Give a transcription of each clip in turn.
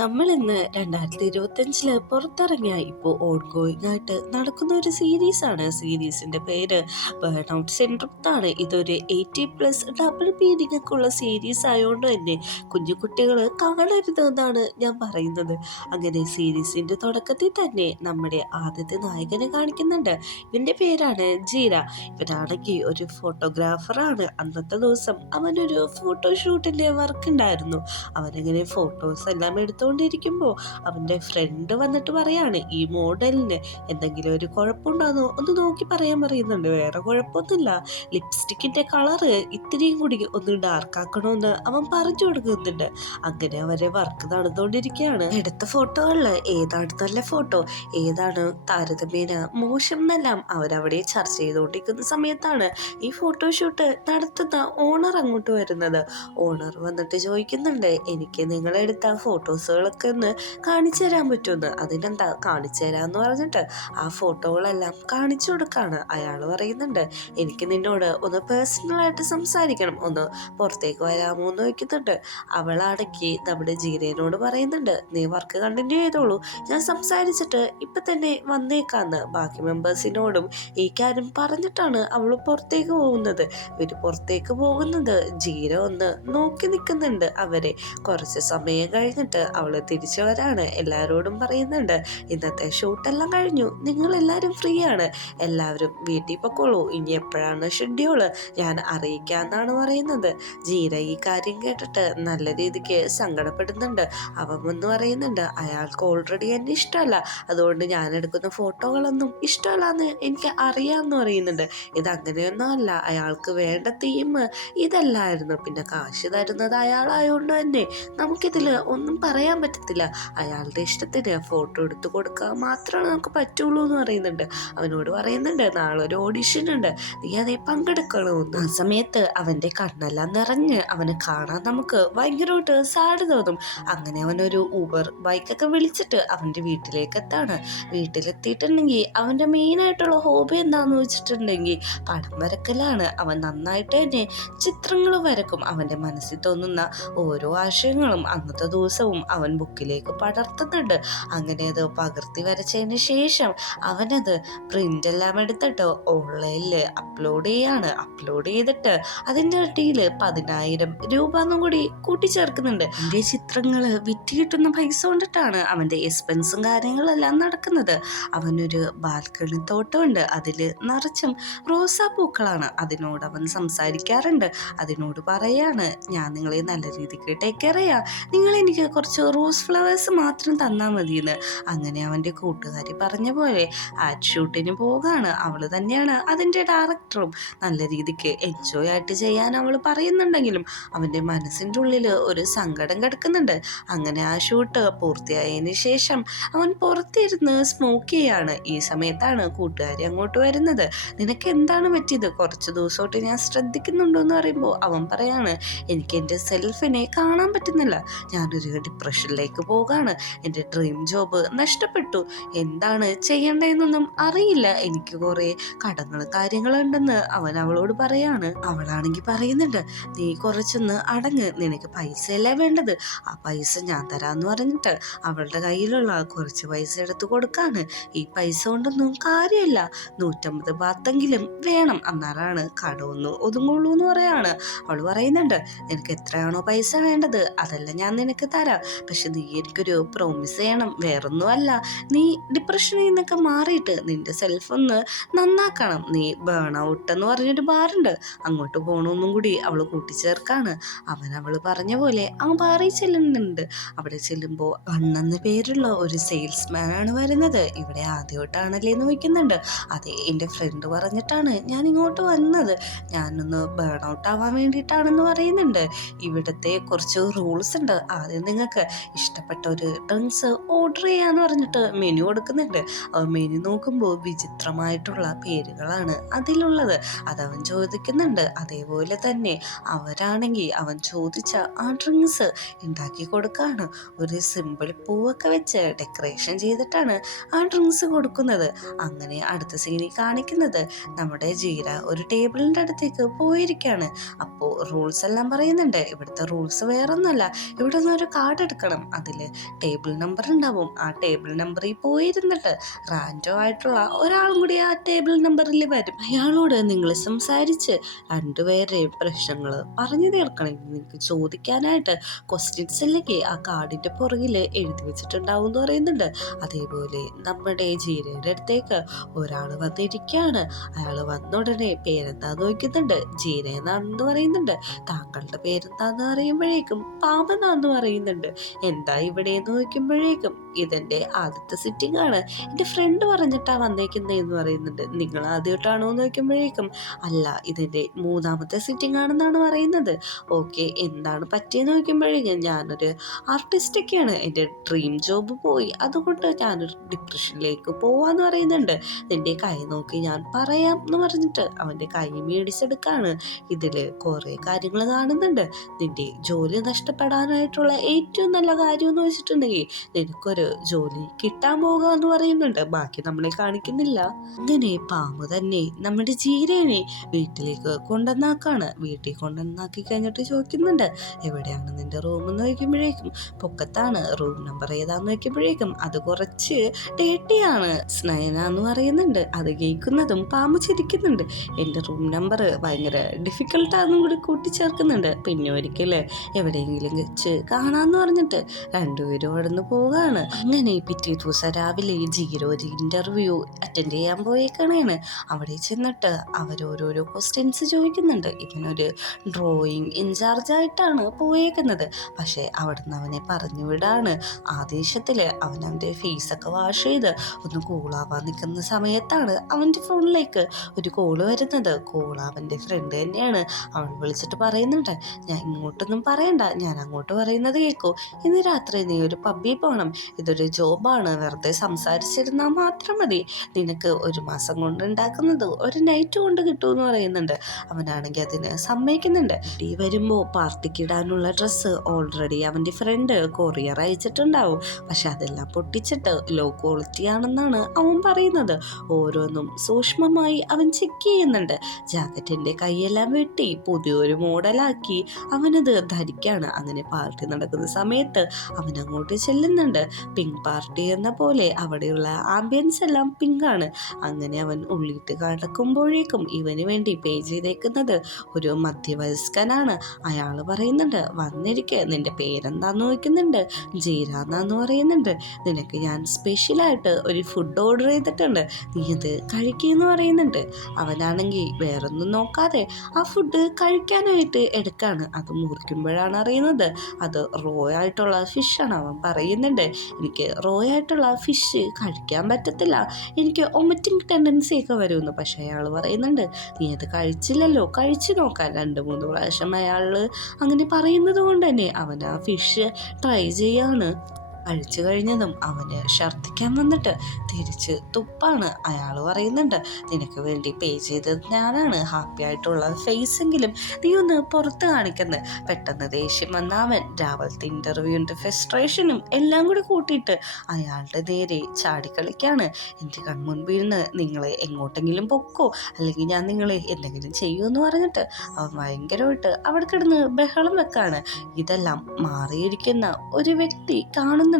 നമ്മൾ ഇന്ന് 2025 പുറത്തിറങ്ങിയ ഇപ്പോൾ ഓൺ ഗോയിങ് ആയിട്ട് നടക്കുന്ന ഒരു സീരീസാണ്. സീരീസിന്റെ പേര് ബേൺ ഔട്ട് സിൻഡ്രോം എന്നാണ്. ഇതൊരു 80+ ഡബിൾ മീനിങ് ഉള്ള സീരീസ് ആയതുകൊണ്ട് തന്നെ കുഞ്ഞു കുട്ടികൾ കാണരുത് എന്നാണ് ഞാൻ പറയുന്നത്. അങ്ങനെ സീരീസിന്റെ തുടക്കത്തിൽ തന്നെ നമ്മുടെ ആദ്യത്തെ നായകനെ കാണിക്കുന്നുണ്ട്. ഇവന്റെ പേരാണ് ജീര. ഇവനാണെങ്കിൽ ഒരു ഫോട്ടോഗ്രാഫറാണ്. അന്നത്തെ ദിവസം അവനൊരു ഫോട്ടോഷൂട്ടിന്റെ വർക്ക് ഉണ്ടായിരുന്നു. അവനങ്ങനെ ഫോട്ടോസ് എല്ലാം എടുത്തുകൊണ്ടിരിക്കുമ്പോൾ അവൻ്റെ ഫ്രണ്ട് വന്നിട്ട് പറയാണ്, ഈ മോഡലിന് എന്തെങ്കിലും ഒരു കുഴപ്പമുണ്ടോയെന്ന് ഒന്ന് നോക്കി പറയാൻ പറയുന്നുണ്ട്. വേറെ കുഴപ്പമൊന്നുമില്ല, ലിപ്സ്റ്റിക്കിൻ്റെ കളറ് ഇത്തിരിയും കൂടി ഒന്ന് ഡാർക്ക് ആക്കണമെന്ന് അവൻ പറഞ്ഞു കൊടുക്കുന്നുണ്ട്. അങ്ങനെ അവരെ വർക്ക് നടന്നുകൊണ്ടിരിക്കുകയാണ്. എടുത്ത ഫോട്ടോകളിൽ ഏതാണ് നല്ല ഫോട്ടോ, ഏതാണ് താരതമ്യേന മോശം എന്നെല്ലാം അവരവിടെ ചർച്ച ചെയ്തുകൊണ്ടിരിക്കുന്ന സമയത്താണ് ഈ ഫോട്ടോഷൂട്ട് നടത്തുന്ന ഓണർ അങ്ങോട്ട് വരുന്നത്. ഓണർ വന്നിട്ട് ചോദിക്കുന്നുണ്ട്, എനിക്ക് നിങ്ങളെടുത്ത ഫോട്ടോസുകളൊക്കെ ഒന്ന് കാണിച്ചു തരാൻ പറ്റുമെന്ന്. അതിനെന്താ, കാണിച്ചു തരാമെന്ന് പറഞ്ഞിട്ട് ആ ഫോട്ടോകളെല്ലാം കാണിച്ചു കൊടുക്കാണ്. അയാൾ പറയുന്നുണ്ട്, എനിക്ക് നിന്നോട് ഒന്ന് പേഴ്സണലായിട്ട് സംസാരിക്കണം, ഒന്ന് പുറത്തേക്ക് വരാമോ എന്ന് ചോദിക്കുന്നുണ്ട്. അവളാണെങ്കിൽ നമ്മുടെ ജീരേനോട് പറയുന്നുണ്ട്, നീ വർക്ക് കണ്ടിന്യൂ ചെയ്തോളൂ, ഞാൻ സംസാരിച്ചിട്ട് ഇപ്പം തന്നെ വന്നേക്കാന്ന്. ബാക്കി മെമ്പേഴ്സിനോടും ഈ കാര്യം പറഞ്ഞിട്ടാണ് അവൾ പുറത്തേക്ക് പോകുന്നത്. ഇവർ പുറത്തേക്ക് പോകുന്നത് ജീര ഒന്ന് നോക്കി നിൽക്കുന്നുണ്ട് അവരെ. കുറച്ച് സമയം കഴിഞ്ഞിട്ട് അവള് തിരിച്ചു വരാണ്. എല്ലാവരോടും പറയുന്നുണ്ട്, ഇന്നത്തെ ഷൂട്ടെല്ലാം കഴിഞ്ഞു, നിങ്ങൾ എല്ലാവരും ഫ്രീ ആണ്, എല്ലാവരും വീട്ടിൽ പൊക്കോളൂ, ഇനി എപ്പോഴാണ് ഷെഡ്യൂള് ഞാൻ അറിയിക്കാന്നാണ് പറയുന്നത്. ജീര ഈ കാര്യം കേട്ടിട്ട് നല്ല രീതിക്ക് സങ്കടപ്പെടുന്നുണ്ട്. അവൻ വന്ന് പറയുന്നുണ്ട്, അയാൾക്ക് ഓൾറെഡി എന്നെ ഇഷ്ടമല്ല, അതുകൊണ്ട് ഞാൻ എടുക്കുന്ന ഫോട്ടോകളൊന്നും ഇഷ്ടമല്ലാന്ന് എനിക്ക് അറിയാമെന്ന് പറയുന്നുണ്ട്. ഇതങ്ങനെയൊന്നും അല്ല, അയാൾക്ക് വേണ്ട തീം ഇതല്ലായിരുന്നു. പിന്നെ കാശ് തരുന്നത് അയാളായതുകൊണ്ട് തന്നെ നമുക്കിതിൽ ഒന്നും പറയാൻ പറ്റത്തില്ല. അയാളുടെ ഇഷ്ടത്തിന് ഫോട്ടോ എടുത്ത് കൊടുക്കുക മാത്രമേ നമുക്ക് പറ്റുള്ളൂ എന്ന് പറയുന്നുണ്ട്. അവനോട് പറയുന്നുണ്ട്, നാളെ ഒരു ഓഡിഷൻ ഉണ്ട്, നീ അതേ പങ്കെടുക്കണമെന്ന്. ആ സമയത്ത് അവൻ്റെ കണ്ണെല്ലാം നിറഞ്ഞ് അവനെ കാണാൻ നമുക്ക് ഭയങ്കരമായിട്ട് സാഡ് തോന്നും. അങ്ങനെ അവനൊരു ഊബർ ബൈക്കൊക്കെ വിളിച്ചിട്ട് അവൻ്റെ വീട്ടിലേക്ക് എത്താണ്. വീട്ടിലെത്തിയിട്ടുണ്ടെങ്കിൽ അവൻ്റെ മെയിനായിട്ടുള്ള ഹോബി എന്താണെന്ന് വെച്ചിട്ടുണ്ടെങ്കിൽ പടം വരക്കലാണ്. അവൻ നന്നായിട്ട് തന്നെ ചിത്രങ്ങൾ വരക്കും. അവൻ്റെ മനസ്സിൽ തോന്നുന്ന ഓരോ ആശയങ്ങളും അന്നത്തെ ദിവസവും അവൻ ബുക്കിലേക്ക് പടർത്തുന്നുണ്ട്. അങ്ങനെ അത് പകർത്തി വരച്ചതിന് ശേഷം അവനത് പ്രിൻ്റ് എല്ലാം എടുത്തിട്ട് ഓൺലൈനിൽ അപ്ലോഡ് ചെയ്യാണ്. അപ്ലോഡ് ചെയ്തിട്ട് അതിൻ്റെ അടിയിൽ 10,000 രൂപ എന്നും കൂടി കൂട്ടിച്ചേർക്കുന്നുണ്ട്. എൻ്റെ ചിത്രങ്ങൾ വിറ്റ് കിട്ടുന്ന പൈസ കൊണ്ടിട്ടാണ് അവൻ്റെ എക്സ്പെൻസും കാര്യങ്ങളെല്ലാം നടക്കുന്നത്. അവനൊരു ബാൽക്കണി തോട്ടമുണ്ട്, അതിൽ നിറച്ചും റോസാപ്പൂക്കളാണ്. അതിനോട് അവൻ സംസാരിക്കാറുണ്ട്. അതിനോട് പറയാണ്, ഞാൻ നിങ്ങളെ നല്ല രീതിക്ക് ടേക്ക് കെയർ ചെയ്യാം, നിങ്ങൾ എനിക്ക് കുറച്ച് റോസ് ഫ്ലവേഴ്സ് മാത്രം തന്നാൽ മതിയെന്ന്. അങ്ങനെ അവൻ്റെ കൂട്ടുകാരി പറഞ്ഞ പോലെ ആഡ് ഷൂട്ടിന് പോകാണ്. അവൾ തന്നെയാണ് അതിൻ്റെ ഡയറക്ടറും. നല്ല രീതിക്ക് എൻജോയ് ആയിട്ട് ചെയ്യാൻ അവൾ പറയുന്നുണ്ടെങ്കിലും അവൻ്റെ മനസ്സിൻ്റെ ഉള്ളിൽ ഒരു സങ്കടം കിടക്കുന്നുണ്ട്. അങ്ങനെ ആ ഷൂട്ട് പൂർത്തിയായതിന് ശേഷം അവൻ പുറത്തിരുന്ന് സ്മോക്ക് ചെയ്യാണ്. ഈ സമയത്താണ് കൂട്ടുകാരി അങ്ങോട്ട് വരുന്നത്. നിനക്ക് എന്താണ് പറ്റിയത്, കുറച്ച് ദിവസമായിട്ട് ഞാൻ ശ്രദ്ധിക്കുന്നുണ്ടോ എന്ന് പറയുമ്പോൾ അവൻ പറയാണ്, എനിക്ക് എൻ്റെ സെൽഫിനെ കാണാൻ പറ്റുന്നില്ല, ഞാനൊരു ഡിപ്രഷനിലേക്ക് പോകാണ്, എൻ്റെ ഡ്രീം ജോബ് നഷ്ടപ്പെട്ടു, എന്താണ് ചെയ്യേണ്ടതെന്നൊന്നും അറിയില്ല, എനിക്ക് കുറേ കടങ്ങൾ കാര്യങ്ങളുണ്ടെന്ന് അവൻ അവളോട് പറയാണ്. അവളാണെങ്കിൽ പറയുന്നുണ്ട്, നീ കുറച്ചൊന്ന് അടങ്ങ്, നിനക്ക് പൈസയല്ലേ വേണ്ടത്, ആ പൈസ ഞാൻ തരാമെന്ന് പറഞ്ഞിട്ട് അവളുടെ കയ്യിലുള്ള കുറച്ച് പൈസ എടുത്ത് കൊടുക്കാണ്. ഈ പൈസ കൊണ്ടൊന്നും കാര്യമില്ല, 150 ബാത്തെങ്കിലും വേണം, എന്നാലാണ് കടമൊന്ന് ഒതുങ്ങുള്ളൂ എന്ന് പറയാണ്. അവൾ പറയുന്നുണ്ട്, നിനക്ക് എത്രയാണോ പൈസ വേണ്ടത് അതെല്ലാം ഞാൻ നിനക്ക് തരാം, പക്ഷെ നീ എനിക്കൊരു പ്രോമിസ് ചെയ്യണം, വേറൊന്നുമല്ല, നീ ഡിപ്രഷനിൽ നിന്നൊക്കെ മാറിയിട്ട് നിന്റെ സെൽഫ് ഒന്ന് നന്നാക്കണം, നീ ബേൺ ഔട്ട് എന്ന് പറഞ്ഞൊരു ബാറുണ്ട്, അങ്ങോട്ട് പോകണമെന്നും കൂടി അവൾ കൂട്ടിച്ചേർക്കാണ്. അവൾ പറഞ്ഞ പോലെ ആ ബാറിൽ ചെല്ലുന്നുണ്ട്. അവിടെ ചെല്ലുമ്പോൾ അണ്ണെന്ന് പേരുള്ള ഒരു സെയിൽസ്മാനാണ് വരുന്നത്. ഇവിടെ ആദ്യമായിട്ടാണല്ലേ എന്ന് ചോദിക്കുന്നുണ്ട്. അതെ, എൻ്റെ ഫ്രണ്ട് പറഞ്ഞിട്ടാണ് ഞാൻ ഇങ്ങോട്ട് വന്നത്, ഞാനൊന്ന് ബേൺ ഔട്ട് ആവാൻ വേണ്ടിയിട്ടാണെന്ന് പറയുന്നുണ്ട്. ഇവിടുത്തെ കുറച്ച് റൂൾസ് ഉണ്ട്, ആദ്യം നിങ്ങൾക്ക് ഇഷ്ടപ്പെട്ട ഒരു ഡ്രിങ്ക്സ് ഓർഡർ ചെയ്യാന്ന് പറഞ്ഞിട്ട് മെനു കൊടുക്കുന്നുണ്ട്. മെനു നോക്കുമ്പോൾ വിചിത്രമായിട്ടുള്ള പേരുകളാണ് അതിലുള്ളത്. അതവൻ ചോദിക്കുന്നുണ്ട്. അതേപോലെ തന്നെ അവരാണെങ്കിൽ അവൻ ചോദിച്ച ആ ഡ്രിങ്ക്സ് ഉണ്ടാക്കി കൊടുക്കുകയാണ്. ഒരു സിമ്പിൾ പൂവൊക്കെ വെച്ച് ഡെക്കറേഷൻ ചെയ്തിട്ടാണ് ആ ഡ്രിങ്ക്സ് കൊടുക്കുന്നത്. അങ്ങനെ അടുത്ത സീനിൽ കാണിക്കുന്നത് നമ്മുടെ ജീര ഒരു ടേബിളിൻ്റെ അടുത്തേക്ക് പോയിരിക്കുകയാണ്. അപ്പോൾ റൂൾസ് എല്ലാം പറയുന്നുണ്ട്. ഇവിടുത്തെ റൂൾസ് വേറൊന്നുമല്ല, ഇവിടെ നിന്ന് ഒരു കാർഡ് എടുക്കണം, എടുക്കണം. അതിൽ ടേബിൾ നമ്പർ ഉണ്ടാവും. ആ ടേബിൾ നമ്പറിൽ പോയിരുന്നിട്ട് റാൻഡോ ആയിട്ടുള്ള ഒരാളും കൂടി ആ ടേബിൾ നമ്പറിൽ വരും. അയാളോട് നിങ്ങൾ സംസാരിച്ച് രണ്ടുപേരുടെയും പ്രശ്നങ്ങൾ പറഞ്ഞു തീർക്കണം. നിങ്ങൾക്ക് ചോദിക്കാനായിട്ട് ക്വസ്റ്റ്യൻസ് അല്ലെങ്കിൽ ആ കാർഡിന്റെ പുറകിൽ എഴുതി വെച്ചിട്ടുണ്ടാവും എന്ന് പറയുന്നുണ്ട്. അതേപോലെ നമ്മുടെ ജീരയുടെ അടുത്തേക്ക് ഒരാൾ വന്നിരിക്കുകയാണ്. അയാൾ വന്ന ഉടനെ പേരെന്താന്ന് ചോദിക്കുന്നുണ്ട്. ജീര എന്നാണെന്ന് പറയുന്നുണ്ട്. താങ്കളുടെ പേരെന്താന്ന് പറയുമ്പോഴേക്കും പാമ്പെന്നാന്ന് പറയുന്നുണ്ട്. എന്താ ഇവിടെ എന്ന് ചോദിക്കുമ്പോഴേക്കും ഇതെന്റെ ആദ്യത്തെ സിറ്റിംഗ് ആണ്, എൻ്റെ ഫ്രണ്ട് പറഞ്ഞിട്ടാ വന്നേക്കുന്നതെന്ന് പറയുന്നുണ്ട്. നിങ്ങൾ ആദ്യമായിട്ടാണോ എന്ന് ചോദിക്കുമ്പോഴേക്കും അല്ല, ഇതെന്റെ മൂന്നാമത്തെ സിറ്റിംഗ് ആണെന്നാണ് പറയുന്നത്. ഓക്കെ, എന്താണ് പറ്റിയെന്ന് ചോദിക്കുമ്പോഴേക്കും ഞാനൊരു ആർട്ടിസ്റ്റൊക്കെയാണ്, എൻ്റെ ഡ്രീം ജോബ് പോയി, അതുകൊണ്ട് ഞാനൊരു ഡിപ്രഷനിലേക്ക് പോവാന്ന് പറയുന്നുണ്ട്. നിന്റെ കൈ നോക്കി ഞാൻ പറയാം എന്ന് പറഞ്ഞിട്ട് അവൻ്റെ കൈ മേടിച്ചെടുക്കാണ്. ഇതില് കുറെ കാര്യങ്ങൾ കാണുന്നുണ്ട്. നിന്റെ ജോലി നഷ്ടപ്പെടാനായിട്ടുള്ള ഏറ്റവും നല്ല കാര്യം എന്ന് വെച്ചിട്ടുണ്ടെങ്കിൽ നിനക്കൊരു ജോലി കിട്ടാൻ പോകുക എന്ന് പറയുന്നുണ്ട്. ബാക്കി നമ്മളെ കാണിക്കുന്നില്ല. അങ്ങനെ പാമ്പ് തന്നെ നമ്മുടെ ജീരേനെ വീട്ടിലേക്ക് കൊണ്ടുവന്നാക്കാണ്. വീട്ടിൽ കൊണ്ടുവന്നാക്കി കഴിഞ്ഞിട്ട് ചോദിക്കുന്നുണ്ട്, എവിടെയാണ് നിന്റെ റൂം എന്ന് ചോദിക്കുമ്പോഴേക്കും പൊക്കത്താണ്. റൂം നമ്പർ ഏതാന്ന് ചോദിക്കുമ്പോഴേക്കും അത് കുറച്ച് ഡേട്ടിയാണ് സ്നയന എന്ന് പറയുന്നുണ്ട്. അത് കേൾക്കുന്നതും പാമ്പ് ചിരിക്കുന്നുണ്ട്. എൻ്റെ റൂം നമ്പർ ഭയങ്കര ഡിഫിക്കൽട്ടാന്നും കൂടി കൂട്ടിച്ചേർക്കുന്നുണ്ട്. പിന്നെ ഒരിക്കല് എവിടെയെങ്കിലും വെച്ച് കാണാന്ന് പറഞ്ഞിട്ട് രണ്ടുപേരും അവിടെ നിന്ന് പോവുകയാണ്. അങ്ങനെ പിറ്റേ ദിവസം രാവിലെ ജീരോ ഒരു ഇന്റർവ്യൂ അറ്റൻഡ് ചെയ്യാൻ പോയേക്കണേണ്. അവിടെ ചെന്നിട്ട് അവരോരോരോ ക്വസ്റ്റ്യൻസ് ചോദിക്കുന്നുണ്ട്. ഇവനൊരു ഡ്രോയിങ് ഇൻചാർജ് ആയിട്ടാണ് പോയേക്കുന്നത്. പക്ഷെ അവിടുന്ന് അവനെ പറഞ്ഞു വിടാണ്. ആദേശത്തില് അവൻ്റെ ഫേസൊക്കെ വാഷ് ചെയ്ത് ഒന്ന് കൂളാവാൻ നിൽക്കുന്ന സമയത്താണ് അവൻ്റെ ഫോണിലേക്ക് ഒരു കോള് വരുന്നത്. കോൾ അവൻ്റെ ഫ്രണ്ട് തന്നെയാണ്. അവൾ വിളിച്ചിട്ട് പറയുന്നുണ്ട്, ഞാൻ ഇങ്ങോട്ടൊന്നും പറയണ്ട, ഞാൻ അങ്ങോട്ട് പറയുന്നത് കേൾക്കൂ. ഇന്ന് രാത്രി നീ ഒരു പബ്ബിൽ പോകണം. ഇതൊരു ജോബാണ്, വെറുതെ സംസാരിച്ചിരുന്നാൽ മാത്രം മതി. നിനക്ക് ഒരു മാസം കൊണ്ട് ഉണ്ടാക്കുന്നത് ഒരു നൈറ്റ് കൊണ്ട് കിട്ടുമെന്ന് പറയുന്നുണ്ട്. അവനാണെങ്കിൽ അതിന് സമ്മതിക്കുന്നുണ്ട്. ഈ വരുമ്പോൾ പാർട്ടിക്ക് ഇടാനുള്ള ഡ്രസ്സ് ഓൾറെഡി അവൻ്റെ ഫ്രണ്ട് കൊറിയർ അയച്ചിട്ടുണ്ടാവും. പക്ഷെ അതെല്ലാം പൊട്ടിച്ചിട്ട് ലോ ക്വാളിറ്റി ആണെന്നാണ് അവൻ പറയുന്നത്. ഓരോന്നും സൂക്ഷ്മമായി അവൻ ചെക്ക് ചെയ്യുന്നുണ്ട്. ജാക്കറ്റിന്റെ കൈയെല്ലാം വെട്ടി പുതിയൊരു മോഡലാക്കി അവനത് ധരിക്കാണ്. അങ്ങനെ പാർട്ടി നടക്കുന്ന സമയത്ത് അവൻ അങ്ങോട്ട് ചെല്ലുന്നുണ്ട്. പിങ്ക് പാർട്ടി എന്ന പോലെ അവിടെയുള്ള ആംബിയൻസ് എല്ലാം പിങ്ക് ആണ്. അങ്ങനെ അവൻ ഉള്ളിട്ട് കടക്കുമ്പോഴേക്കും ഇവന് വേണ്ടി പേ ചെയ്തേക്കുന്നത് ഒരു മധ്യവയസ്കനാണ്. അയാൾ പറയുന്നുണ്ട്, വന്നിരിക്കെ, നിന്റെ പേരെന്താന്ന് ചോദിക്കുന്നുണ്ട്. ജീര എന്നാന്ന് പറയുന്നുണ്ട്. നിനക്ക് ഞാൻ സ്പെഷ്യലായിട്ട് ഒരു ഫുഡ് ഓർഡർ ചെയ്തിട്ടുണ്ട്, നീ അത് കഴിക്കുമെന്ന് പറയുന്നുണ്ട്. അവനാണെങ്കിൽ വേറൊന്നും നോക്കാതെ ആ ഫുഡ് കഴിക്കാനായിട്ട് എടുക്കാണ്. അത് മുറിക്കുമ്പോഴാണ് അറിയുന്നത് അത് റോ ആയിട്ടുള്ള ഫിഷാണ്. അവൻ പറയുന്നുണ്ട്, എനിക്ക് റോ ആയിട്ടുള്ള ഫിഷ് കഴിക്കാൻ പറ്റത്തില്ല, എനിക്ക് ഒമിറ്റിംഗ് ടെൻഡൻസി ഒക്കെ വരുമെന്ന്. പക്ഷെ അയാൾ പറയുന്നുണ്ട്, നീ അത് കഴിച്ചില്ലല്ലോ, കഴിച്ചു നോക്കാൻ. 2-3 പ്രാവശ്യം അയാൾ അങ്ങനെ പറയുന്നത് കൊണ്ട് തന്നെ അവൻ ആ ഫിഷ് ട്രൈ ചെയ്യാണ്. കഴിച്ചു കഴിഞ്ഞതും അവന് ഛർദ്ദിക്കാൻ വന്നിട്ട് തിരിച്ച് തുപ്പാണ്. അയാൾ പറയുന്നുണ്ട്, നിനക്ക് വേണ്ടി പേ ചെയ്തത് ഞാനാണ്, ഹാപ്പി ആയിട്ടുള്ള ഫേസെങ്കിലും നീ ഒന്ന് പുറത്ത് കാണിക്കുന്നത്. പെട്ടെന്ന് ദേഷ്യം വന്ന അവൻ രാവിലത്തെ ഇൻ്റർവ്യൂവിൻ്റെ ഫ്രസ്ട്രേഷനും എല്ലാം കൂടി കൂട്ടിയിട്ട് അയാളുടെ നേരെ ചാടിക്കളിക്കാണ്. എൻ്റെ കൺമുൻപിൽ നിന്ന് നിങ്ങളെ എങ്ങോട്ടെങ്കിലും പൊക്കോ, അല്ലെങ്കിൽ ഞാൻ നിങ്ങളെ എന്തെങ്കിലും ചെയ്യുമെന്ന് പറഞ്ഞിട്ട് അവൻ ഭയങ്കരമായിട്ട് അവിടെ കിടന്ന് ബഹളം വെക്കാണ്. ഇതെല്ലാം മാറിയിരിക്കുന്ന ഒരു വ്യക്തി കാണുന്നുണ്ടായിരുന്നു.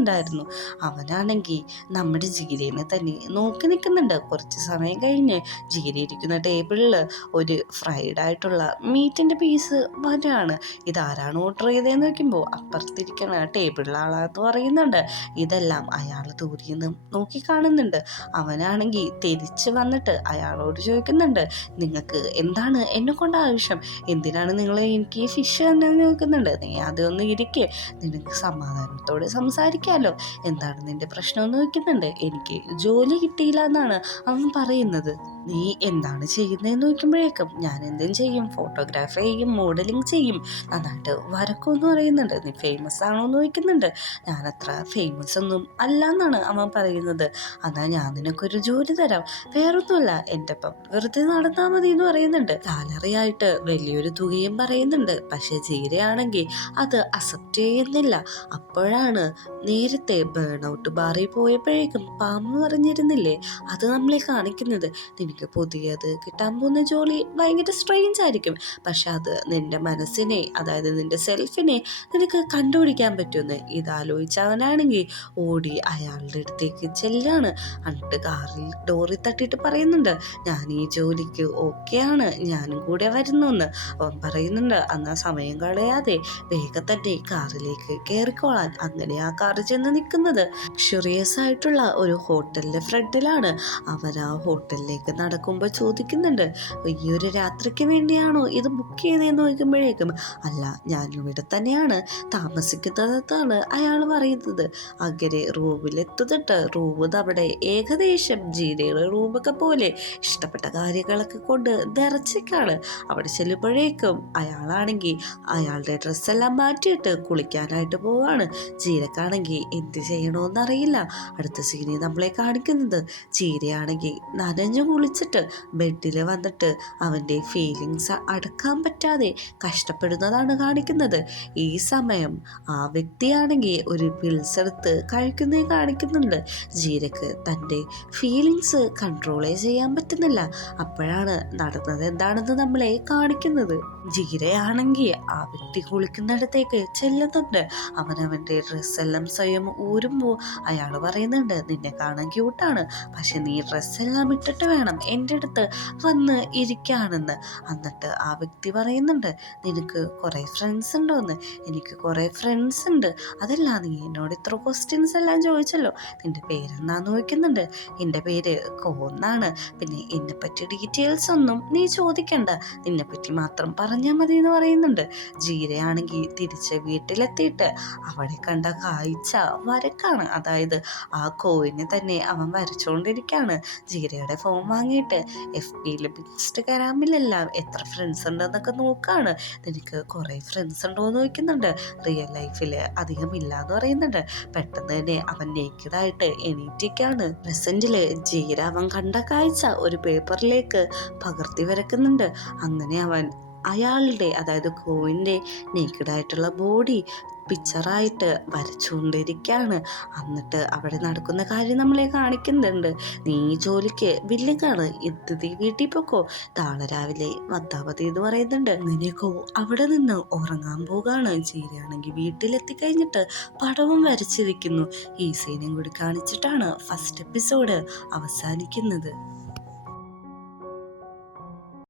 അവനാണെങ്കിൽ നമ്മുടെ ജീരേനെ തന്നെ നോക്കി നിൽക്കുന്നുണ്ട്. കുറച്ച് സമയം കഴിഞ്ഞ് ജീര ഇരിക്കുന്ന ടേബിളിൽ ഒരു ഫ്രൈഡ് ആയിട്ടുള്ള മീറ്റിൻ്റെ പീസ് വരാണ്. ഇതാരാണ് ഓർഡർ ചെയ്തതെന്ന് നോക്കുമ്പോൾ അപ്പുറത്തിരിക്കുന്ന ടേബിളിൽ ആളാന്ന് പറയുന്നുണ്ട്. ഇതെല്ലാം അയാൾ ദൂരെ നിന്ന് നോക്കി കാണുന്നുണ്ട്. അവനാണെങ്കിൽ തിരിച്ച് വന്നിട്ട് അയാളോട് ചോദിക്കുന്നുണ്ട്, നിങ്ങൾക്ക് എന്താണ് എന്നെ കൊണ്ട് ആവശ്യം, എന്തിനാണ് നിങ്ങൾ എനിക്ക് ഈ ഫിഷ് തന്നെ നോക്കുന്നുണ്ട്. നീ അതൊന്ന് ഇരിക്കെ, നിനക്ക് സമാധാനത്തോടെ സംസാരിക്കാമല്ലോ, എന്താണ് നിന്റെ പ്രശ്നമെന്ന് ചോദിക്കുന്നുണ്ട്. എനിക്ക് ജോലി കിട്ടിയില്ല എന്നാണ് അവൻ പറയുന്നത്. നീ എന്താണ് ചെയ്യുന്നതെന്ന് ചോദിക്കുമ്പോഴേക്കും ഞാൻ എന്തും ചെയ്യും, ഫോട്ടോഗ്രാഫി ചെയ്യും, മോഡലിംഗ് ചെയ്യും, നന്നായിട്ട് വരക്കുമെന്ന് പറയുന്നുണ്ട്. നീ ഫേമസ് ആണോ എന്ന് ചോദിക്കുന്നുണ്ട്. ഞാനത്ര ഫേമസ് ഒന്നും അല്ല എന്നാണ് അവൻ പറയുന്നത്. എന്നാൽ ഞാൻ നിനക്കൊരു ജോലി തരാം, വേറൊന്നുമല്ല, എൻ്റെ ഒപ്പം വെറുതെ നടന്നാൽ മതി എന്ന് പറയുന്നുണ്ട്. സാലറി ആയിട്ട് വലിയൊരു തുകയും പറയുന്നുണ്ട്. പക്ഷെ ജീരയാണെങ്കിൽ അത് അക്സെപ്റ്റ് ചെയ്യുന്നില്ല. അപ്പോഴാണ് നേരത്തെ ബേൺ ഔട്ട് ബാറിൽ പോയപ്പോഴേക്കും പാമ്പ് പറഞ്ഞിരുന്നില്ലേ, അത് നമ്മളെ കാണിക്കുന്നത്. നിനക്ക് നിനക്ക് പുതിയത് കിട്ടാൻ പോകുന്ന ജോലി ഭയങ്കര സ്ട്രെയിഞ്ച് ആയിരിക്കും, പക്ഷെ അത് നിന്റെ മനസ്സിനെ, അതായത് നിന്റെ സെൽഫിനെ നിനക്ക് കണ്ടുപിടിക്കാൻ പറ്റുമെന്ന് ഇതാലോചിച്ചവനാണെങ്കിൽ ഓടി അയാളുടെ അടുത്തേക്ക് ചെല്ലാണ്. എന്നിട്ട് കാറിൽ ഡോറിൽ തട്ടിയിട്ട് പറയുന്നുണ്ട്, ഞാൻ ഈ ജോലിക്ക് ഓക്കെയാണ്, ഞാനും കൂടെ വരുന്നു എന്ന്. അവൻ പറയുന്നുണ്ട്, എന്നാ സമയം കളയാതെ വേഗം തന്നെ കാറിലേക്ക് കയറിക്കോളാൻ. അങ്ങനെ ആ കാറിൽ ചെന്ന് നിൽക്കുന്നത് ലക്ഷറിയസ് ആയിട്ടുള്ള ഒരു ഹോട്ടലിന്റെ ഫ്രണ്ടിലാണ്. അവൻ ആ ഹോട്ടലിലേക്ക് നടക്കുമ്പോൾ ചോദിക്കുന്നുണ്ട്, ഈ ഒരു രാത്രിക്ക് വേണ്ടിയാണോ ഇത് ബുക്ക് ചെയ്തതെന്ന് ചോദിക്കുമ്പോഴേക്കും, അല്ല, ഞാൻ ഇവിടെ തന്നെയാണ് താമസിക്കുന്നതെന്നാണ് അയാൾ പറയുന്നത്. അങ്ങനെ റൂമിലെത്തുന്നിട്ട് റൂം നമ്മുടെ ഏകദേശം ജീരയുടെ റൂമൊക്കെ പോലെ ഇഷ്ടപ്പെട്ട കാര്യങ്ങളൊക്കെ കൊണ്ട് നിറച്ചിക്കാണ്. അവിടെ ചെല്ലുമ്പോഴേക്കും അയാളാണെങ്കിൽ അയാളുടെ ഡ്രസ്സെല്ലാം മാറ്റിയിട്ട് കുളിക്കാനായിട്ട് പോവാണ്. ജീരക്കാണെങ്കിൽ എന്ത് ചെയ്യണമെന്നറിയില്ല. അടുത്ത സീനിൽ നമ്മളെ കാണിക്കുന്നത് ജീരയാണെങ്കിൽ നനഞ്ഞു കുളിച്ചിട്ട് ബെഡിൽ വന്നിട്ട് അവൻ്റെ ഫീലിങ്സ് അടക്കാൻ പറ്റാതെ കഷ്ടപ്പെടുന്നതാണ് കാണിക്കുന്നത്. ഈ സമയം ആ വ്യക്തിയാണെങ്കിൽ ഒരു പിൽസ് എടുത്ത് കഴിക്കുന്നേ കാണിക്കുന്നുണ്ട്. ജീരക്ക് തൻ്റെ ഫീലിങ്സ് കൺട്രോളേ ചെയ്യാൻ പറ്റുന്നില്ല. അപ്പോഴാണ് നടന്നത് എന്താണെന്ന് നമ്മളെ കാണിക്കുന്നത്. ജീരയാണെങ്കിൽ ആ വ്യക്തി കുളിക്കുന്നിടത്തേക്ക് ചെല്ലുന്നുണ്ട്. അവൻ്റെ ഡ്രസ്സെല്ലാം സ്വയം ഊരുമ്പോൾ അയാൾ പറയുന്നുണ്ട്, നിന്നെ കാണാൻ ക്യൂട്ടാണ്, പക്ഷെ നീ ഡ്രസ്സെല്ലാം ഇട്ടിട്ട് വേണം എൻ്റെ അടുത്ത് വന്ന് ഇരിക്കാണെന്ന്. എന്നിട്ട് ആ വ്യക്തി പറയുന്നുണ്ട്, നിനക്ക് കുറേ ഫ്രണ്ട്സ് ഉണ്ടോയെന്ന്. എനിക്ക് കുറേ ഫ്രണ്ട്സ് ഉണ്ട്, അതല്ല നീ എന്നോട് ഇത്ര ക്വസ്റ്റ്യൻസ് എല്ലാം ചോദിച്ചല്ലോ, നിൻ്റെ പേരെന്താന്ന് ചോദിക്കുന്നുണ്ട്. എൻ്റെ പേര് കോന്നാണ്, പിന്നെ എന്നെപ്പറ്റി ഡീറ്റെയിൽസ് ഒന്നും നീ ചോദിക്കണ്ട, നിന്നെപ്പറ്റി മാത്രം പറഞ്ഞാൽ മതി എന്ന് പറയുന്നുണ്ട്. ജീരയാണെങ്കിൽ തിരിച്ച് വീട്ടിലെത്തിയിട്ട് അവിടെ കണ്ട കാഴ്ച വരക്കാണ്. അതായത് ആ കോയിനെ തന്നെ അവൻ വരച്ചുകൊണ്ടിരിക്കുകയാണ്. ജീരയുടെ ഫോൺ വാങ്ങിയിട്ട് FBയിലും ഇൻസ്റ്റഗ്രാമിലെല്ലാം എത്ര ഫ്രണ്ട്സ് ഉണ്ടെന്നൊക്കെ നോക്കുകയാണ്. നിനക്ക് കുറേ ഫ്രണ്ട്സ് ഉണ്ടോ എന്ന് ചോദിക്കുന്നുണ്ട്. റിയൽ ലൈഫിൽ അധികം ഇല്ല എന്ന് പറയുന്നുണ്ട്. പെട്ടെന്ന് തന്നെ അവൻ നേക്കഡായിട്ട് എണീറ്റിരിക്കുകയാണ്. പ്രസന്റിൽ ജീര അവൻ കണ്ട കാഴ്ച ഒരു പേപ്പറിലേക്ക് പകർത്തി വരക്കുന്നുണ്ട്. അങ്ങനെ അവൻ അയാളുടെ, അതായത് കോയിൻ്റെ നേക്കഡായിട്ടുള്ള ബോഡി പിക്ചറായിട്ട് വരച്ചുകൊണ്ടിരിക്കുകയാണ്. എന്നിട്ട് അവിടെ നടക്കുന്ന കാര്യം നമ്മളെ കാണിക്കുന്നുണ്ട്. നീ ജോലിക്ക് വില്ലിങ്ങാണ്, ഇത് നീ വീട്ടിൽ പൊക്കോ, നാളെ രാവിലെ വന്നാ മതി എന്ന് പറയുന്നുണ്ട്. അങ്ങനെയൊക്കെ അവിടെ നിന്ന് ഉറങ്ങാൻ പോകാണ്. ജീരയാണെങ്കിൽ വീട്ടിലെത്തിക്കഴിഞ്ഞിട്ട് പടവും വരച്ചിരിക്കുന്നു. ഈ സീനും കൂടി കാണിച്ചിട്ടാണ് ഫസ്റ്റ് എപ്പിസോഡ് അവസാനിക്കുന്നത്.